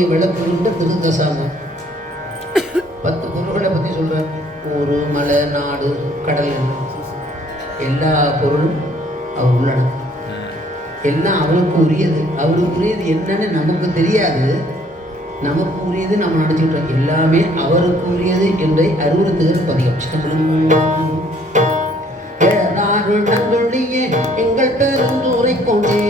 விளக்குகின்ற திருந்தசாமி. பத்து பொருள்களை பற்றி சொல்கிறேன் ஊரு மலை நாடு கடல் எல்லா பொருளும் அவர் உள்ளடக்கம். எல்லாம் அவளுக்கு உரியது. அவளுக்கு உரியது என்னன்னு நமக்கு தெரியாது. நமக்கு உரியது நம்ம நினச்சிக்கிட்டோம் எல்லாமே அவருக்கு உரியது என்றை அறிவுறுத்துகிற பதிகம். ஏழாருடங்கொழியே எங்கள் பெருந்துரை கொண்டே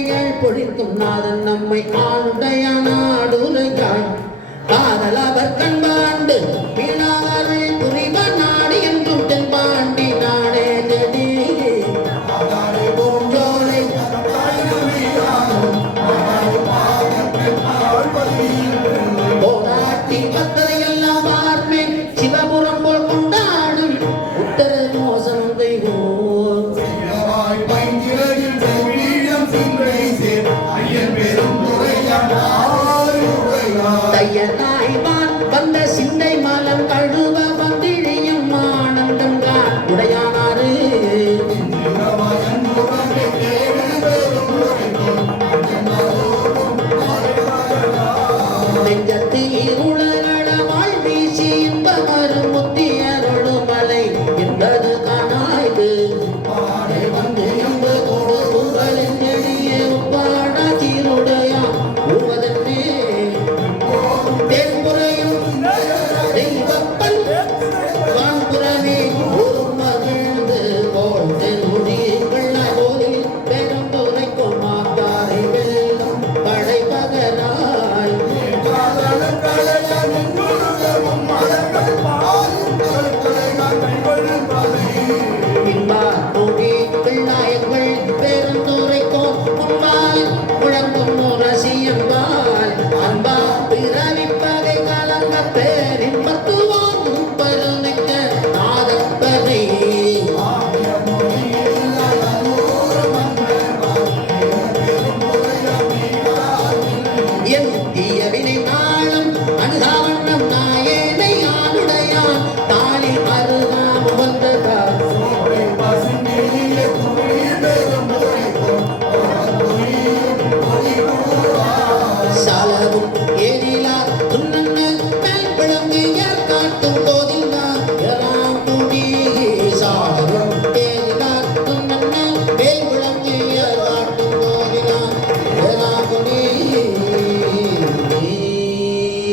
மரகதம் பொழித்தும் நாதன் நம்மை ஆளுடைய நாடுரையாய் காதல் அவர் கண்பாண்டு ஆறுரையார். தையனாய் வான். வந்த சிந்தை மலம் கழுவ வந்திழியும் ஆனந்தம் கான் உடையானாரு வீரவாய் அன்பா பிறவிப்பகை கலந்த பேரின் பத்துவான் பரும்